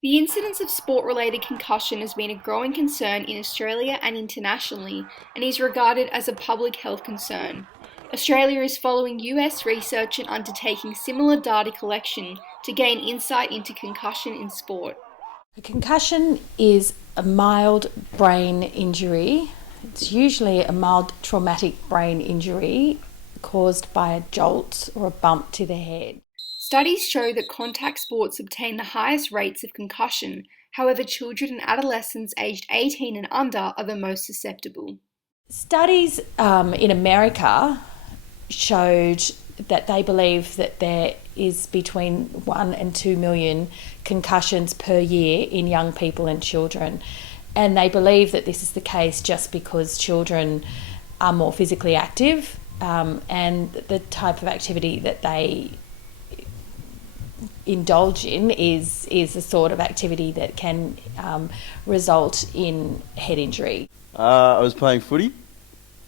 The incidence of sport-related concussion has been a growing concern in Australia and internationally and is regarded as a public health concern. Australia is following US research and undertaking similar data collection to gain insight into concussion in sport. A concussion is a mild brain injury. It's usually a mild traumatic brain injury caused by a jolt or a bump to the head. Studies show that contact sports obtain the highest rates of concussion. However, children and adolescents aged 18 and under are the most susceptible. Studies in America showed that they believe that there is between 1 and 2 million concussions per year in young people and children. And they believe that this is the case just because children are more physically active, and the type of activity that they indulge in is the sort of activity that can result in head injury. I was playing footy,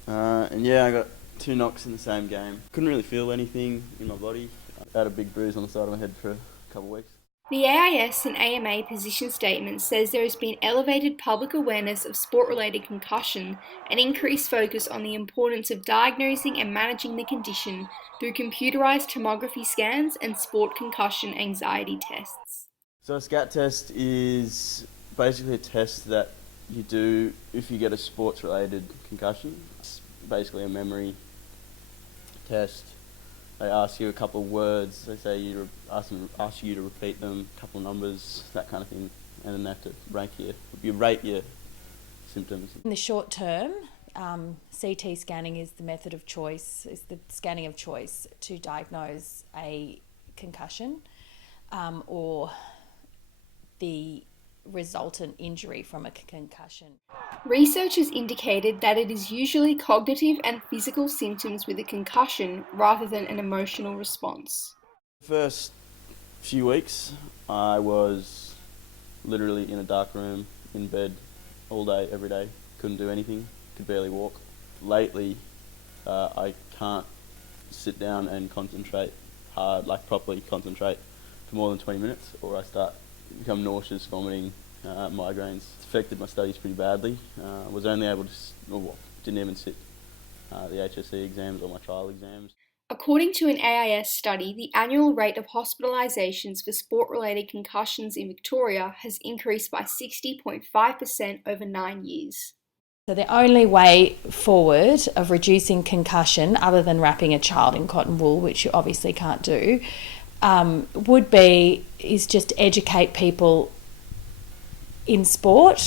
and I got two knocks in the same game. Couldn't really feel anything in my body. I had a big bruise on the side of my head for a couple of weeks. The AIS and AMA position statement says there has been elevated public awareness of sport-related concussion and increased focus on the importance of diagnosing and managing the condition through computerized tomography scans and sport concussion anxiety tests. So a SCAT test is basically a test that you do if you get a sports-related concussion. It's basically a memory test. They ask you a couple of words. They say ask you to repeat them, a couple of numbers, that kind of thing, and then they have to rate your symptoms. In the short term, CT scanning is the method of choice, is the scanning of choice to diagnose a concussion or the resultant injury from a concussion. Research has indicated that it is usually cognitive and physical symptoms with a concussion rather than an emotional response. The first few weeks, I was literally in a dark room, in bed, all day, every day. Couldn't do anything, could barely walk. Lately, I can't sit down and concentrate hard, like properly concentrate for more than 20 minutes, or I become nauseous, vomiting, migraines. It's affected my studies pretty badly. I was only able to, didn't even sit the HSC exams or my trial exams. According to an AIS study, the annual rate of hospitalisations for sport-related concussions in Victoria has increased by 60.5% over 9 years. So the only way forward of reducing concussion, other than wrapping a child in cotton wool, which you obviously can't do, is just educate people in sport